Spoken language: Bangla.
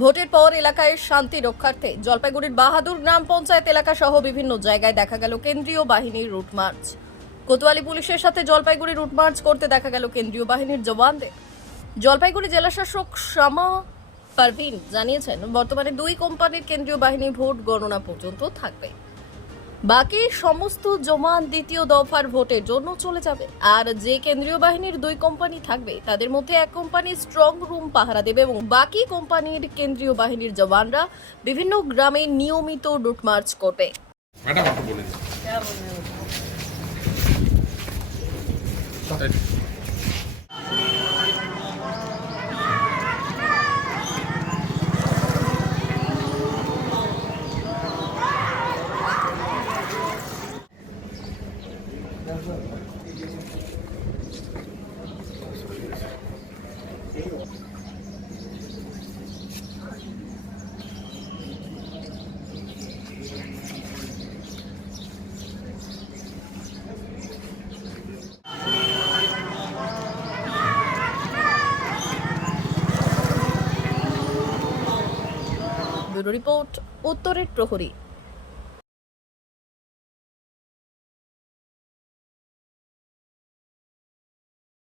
ভোটের পর এলাকায় শান্তি রক্ষার্থে জলপাইগুড়ির বাহাদুর গ্রাম পঞ্চায়েত এলাকা সহ বিভিন্ন জায়গায় দেখা গেল কেন্দ্রীয় বাহিনীর রুট মার্চ। কোতোয়ালি পুলিশের সাথে জলপাইগুড়ি রুট মার্চ করতে দেখা গেল কেন্দ্রীয় বাহিনীর জওয়ানদের। জলপাইগুড়ি জেলাশাসক শ্যামা পারভিন জানিয়েছেন, বর্তমানে দুই কোম্পানির কেন্দ্রীয় বাহিনী ভোট গণনা পর্যন্ত থাকবে। বাকি সমস্ত জমান দ্বিতীয় দফার ভোটের জন্য চলে যাবে। আর যে কেন্দ্রীয় বাহিনীর দুই কোম্পানি থাকবে তাদের মধ্যে এক কোম্পানি স্ট্রং রুম পাহারা দেবে এবং বাকি কোম্পানির কেন্দ্রীয় বাহিনীর জওয়ানরা বিভিন্ন গ্রামে নিয়মিত রুট মার্চ করবে। ম্যাডাম রিপোর্ট উত্তরের প্রহরী।